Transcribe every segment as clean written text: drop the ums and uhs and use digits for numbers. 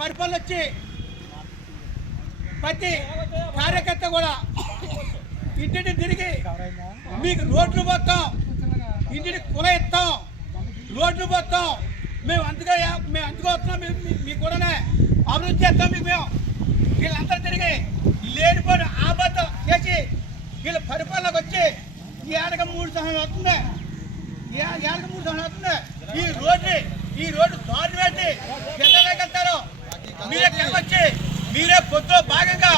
పరిపాలన వచ్చి ప్రతి కార్యకర్త కూడా ఇంటిని తిరిగి మీకు రోడ్లు పోతాం, ఇంటిని కుల ఇస్తాం, రోడ్లు పోతాం, మేము అందుకే వస్తున్నాం, మీకు కూడా అభివృద్ధి చేస్తాం. మీకు మేము వీళ్ళందరూ తిరిగి లేనిపోయిన ఆబద్ధం చేసి వీళ్ళ పరిపాలనకు వచ్చి ఈ ఏడక 3 సంవత్సరాలు అవుతుంది, ఈ రోడ్డు దారి పెట్టి ఎక్కడెళ్తారు. మీరే వచ్చి మీరే పొద్దులో భాగంగా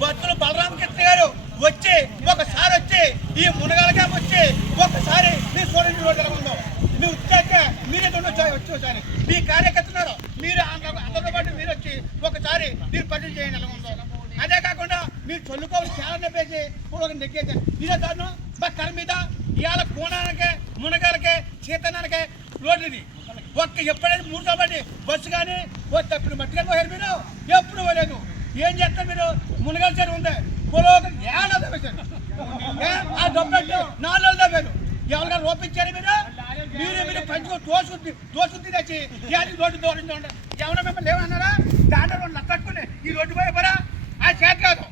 బొత్తులు బలరామకృష్ణ గారు వచ్చి ఒకసారి వచ్చి ఈ మునగాలకే వచ్చి ఒకసారి మీరు చూడండి రోడ్డు ఎలా ఉందో, మీరు వచ్చాక మీరే వచ్చి మీ కార్యకర్తలు మీరు అందరితో పాటు మీరు వచ్చి ఒకసారి మీరు పని చేయండి ఎలా ఉందో. అదే కాకుండా మీరు చల్లుకోవాలి చాలా నెప్పేసి ఒక నెక్కేసారు. ఇదే దాన్ని మా కర మీద ఇవాళ కోణానికి మునగాలకి చీతనానికి రోడ్లు ఇది ఎప్పుడైతే 3 సంవత్సరాలు బస్సు కానీ ఇప్పుడు మట్టిగా పోయారు. మీరు ఎప్పుడు పోలేదు. ఏం చేస్తారు మీరు? మునగాల చెరువు ఉంది, పొలం ఏడాది వేశారు, ఆ డబ్బు 4 నెలలు తవ్వారు. ఎవరికైనా రూపించారు మీరు పంచుకొని దోసుకుని తినేసి రోడ్డు దోరించండి. ఎవరైనా మిమ్మల్ని ఏమన్నారా? దాంట్లో 2 లక్షలు కట్టుకుని ఈ రోడ్డు పోయా ఆ చేత కాదు,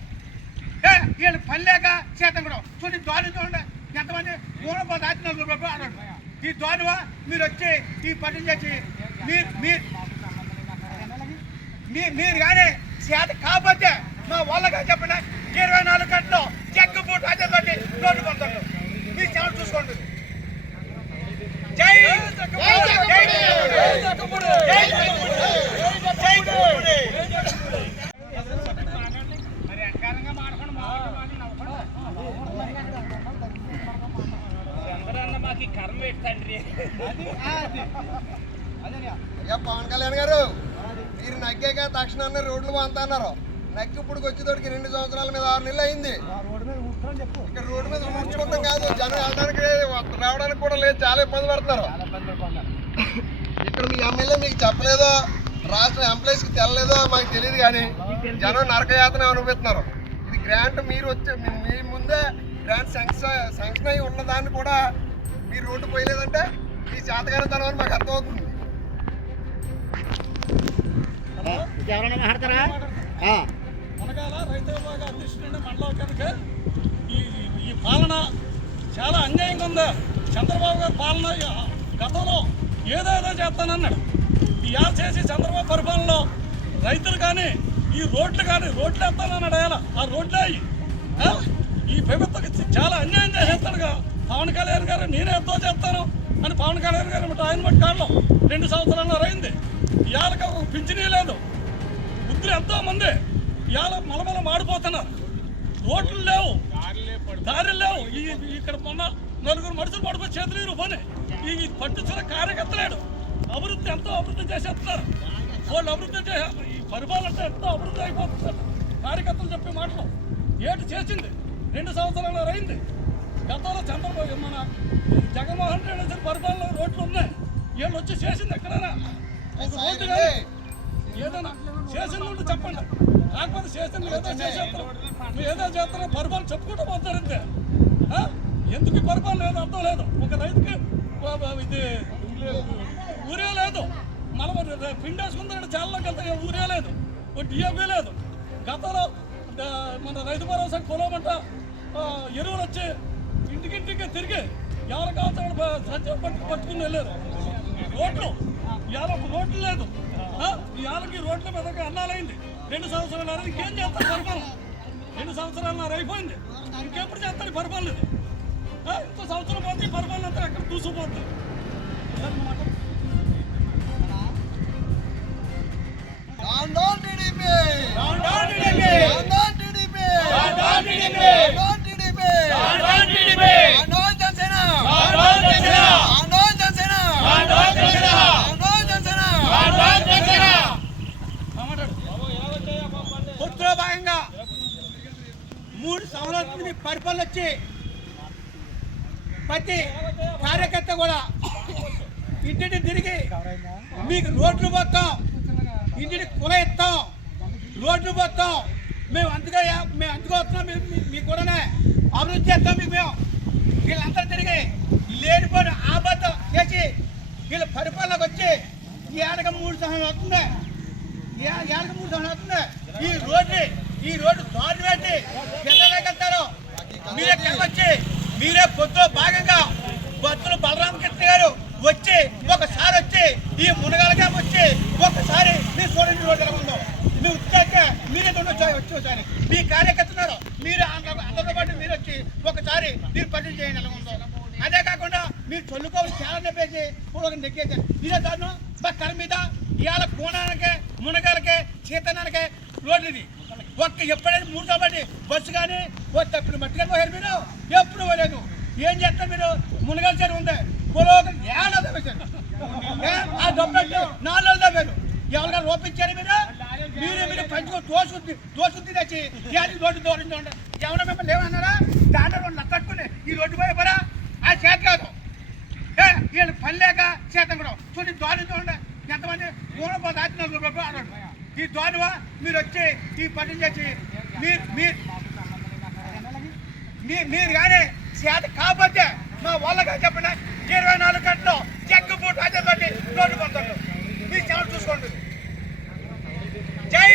వీళ్ళు పని లేక చేతం కూడా చూడండి. దోని చూడండి ఎంతమంది దూరం దాటి 4 రూపాయలు ఆడండి. ఈ దోనువా మీరు వచ్చి ఈ పని చేసి మీరు కానీ చేత కాకపోతే మా వాళ్ళగా చెప్పండి 24 గంటలు చెక్ బూట్ అదే తోటి రోడ్డు పొందండి. మీ సేవ చూసుకోండి. జై పవన్ కళ్యాణ్ గారు, మీరు నగ్గాక తక్షణాన్ని రోడ్లు బాగుంతా అన్నారు. నక్కి ఇప్పుడు వచ్చేతోడికి 2 సంవత్సరాల మీద 6 నెలలు అయింది. ఇక్కడ రోడ్డు మీద ఊడ్చుకుంటాం కాదు, జనం వెళ్ళడానికి రావడానికి కూడా లేదు, చాలా ఇబ్బంది పడుతున్నారు. ఇక్కడ మీ ఎమ్మెల్యే మీకు చెప్పలేదో, రాష్ట్ర ఎంప్లాయీస్కి తెల్లలేదో మాకు తెలియదు, కానీ జనం నరకయాతన అనుభవిస్తున్నారు. ఇది గ్రాంట్ మీరు వచ్చే మీ ముందే గ్రాంట్ శాంక్షన్ అయి ఉన్నదాన్ని కూడా మీరు రోడ్డు పోయలేదంటే మీ చేతగానితనం అని మాకు అర్థమవుతుంది. మనగాల రైతు విభాగ అధ్యక్షుడు మండలం కనుక ఈ పాలన చాలా అన్యాయంగా ఉంది. చంద్రబాబు గారి పాలన గతంలో ఏదేదో చేస్తానన్నాడు. ఇవాళ చేసి చంద్రబాబు పరిపాలనలో రైతులు కానీ ఈ రోడ్లు వేస్తానన్నాడు. ఆయన ఆ రోడ్లే ఈ ప్రభుత్వం చాలా అన్యాయం చేసేస్తాడుగా. పవన్ కళ్యాణ్ గారు నేనే ఎంతో చేస్తాను అని పవన్ కళ్యాణ్ గారు ఆయన బట్టి కారణం 2 సంవత్సరాలు అయింది. ఇవాళకి ఒక పింఛనీ లేదు. వృద్ధులు ఎంతో మంది ఇవాళ మలమల మాడిపోతున్నారు. రోడ్లు లేవు, దారులు లేవు. ఇక్కడ మొన్న 4 మనుషులు పడిపోయి చేతులు పని ఈ పట్టుచున్న కార్యకర్తలేడు. అభివృద్ధి ఎంతో అభివృద్ధి చేసేస్తున్నారు. వాళ్ళు అభివృద్ధి ఈ పరిపాలన అంటే ఎంతో అభివృద్ధి అయిపోతున్నారు. కార్యకర్తలు చెప్పే మాటలు ఏటి చేసింది 2 సంవత్సరాలు అయింది. గతంలో చంద్రబాబు మన జగన్మోహన్ రెడ్డి పరిపాలనలో రోడ్లు ఉన్నాయి. వీళ్ళు వచ్చి చేసింది ఎక్కడైనా ఒక రోడ్డు కానీ ఏదైనా చేసిన రోడ్డు చెప్పండి. కాకపోతే చేసిన ఏదో చేసేస్తారు, మీరు ఏదో చేస్తారో పరిపాలన చెప్పుకుంటూ పోతారు అంతే. ఎందుకు ఈ పరిపాలన లేదు అర్థం లేదు. ఒక రైతుకి ఇది ఊరే లేదు, మనం పిండేసుకుందంటే చాలాకి వెళ్తే ఊరే లేదు, ఒక డిఎఫ్ఏ లేదు. గతంలో మన రైతు భరోసా కొలవమంట ఎరువులు వచ్చి ఇంటికింటికి తిరిగి ఎవరు కావాల్సిన సంచయం పట్టుకుని వెళ్ళారు. రోడ్లు ఇవాళ ఒక రోడ్లు లేదు. ఇవాళకి రోడ్ల మీద అన్నాలైంది 2 సంవత్సరాలు. ఇంకేం చేస్తారు పరిపాలన? 2 సంవత్సరాలు అయిపోయింది. ఇంకెప్పుడు చేస్తారు పరిపాలన? ఇంకో సంవత్సరం పోతే పరిపాలన అంతా ఎక్కడ దూసుకుపోతుంది. పొత్తులో భాగంగా 3 సంవత్సరాల పరిపాలన వచ్చి ప్రతి కార్యకర్త కూడా ఇంటిని తిరిగి మీకు రోడ్లు పోతాం, ఇంటిని కుల ఇస్తాం, రోడ్లు పోతాం, మేము అందుకే వస్తున్నాం, మీకు కూడా అభివృద్ధి చేస్తాం. మీకు మేము వీళ్ళందరూ తిరిగి లేనిపోయిన ఆబద్ధం చేసి వీళ్ళ పరిపాలనకు వచ్చి ఈ ఏడక 3 సంవత్సరాలు అవుతుంది, 3 సంవత్సరాలు అవుతుంది. ఈ రోడ్డు దారి పెట్టి వెళ్తారు. మీరే వచ్చి మీరే పొద్దులో భాగంగా బత్తులు బలరామకృష్ణ గారు వచ్చి ఒకసారి వచ్చి ఈ మునగాలగా వచ్చి ఒకసారి మీరు చూడండి రోడ్డు ఎలా ఉందో. మీరు వచ్చాక మీరే వచ్చేసారి మీ కార్యకర్తలు మీరు అందరితో పాటు మీరు వచ్చి ఒకసారి మీరు పనులు చేయండి ఎలా ఉందో. అదే కాకుండా మీరు చల్లుకోవాలి చాలా నప్పేసి ఒక నెక్కేసారు. ఇదే దాన్ని బక్కల మీద ఇవాళ కోణానికే మునగాలకే చీతనానికే రోడ్లు ఇది. ఎప్పుడైనా 3 సంవత్సరాలు బస్సు కానీ ఇప్పుడు మట్టిగా పోయారు మీరు ఎప్పుడు పోలేదు. ఏం చేస్తారు మీరు? మునగాల చెరువు ఉంది పొలం ఏడాది వేశారు. ఆ డబ్బు 4 నెలలు తవ్వారు. ఎవరికైనా రోపించారు మీరు దోసుకుని తెచ్చి రోడ్డు దూరం చూడండి. ఎవరో మిమ్మల్ని ఏమన్నారా? దాంట్లో 2 లక్షలు కట్టుకుని ఈ రోడ్డు పోయే పరా ఆ చేత కాదు. వీళ్ళు పని లేక చేతం కూడా చూడండి. దోరం చూడండి ఎంతమంది 3 రూపాయలు ఆడాడు. ఈ దోనువా మీరు వచ్చి ఈ పనులు చేసి మీరు కానీ చేత కాకపోతే మా వాళ్ళగా చెప్పండి 24 గంటలు చెక్ బూట్ అదే తోటి రోడ్డు పొందండి. మీ చాలా చూసుకోండి. జై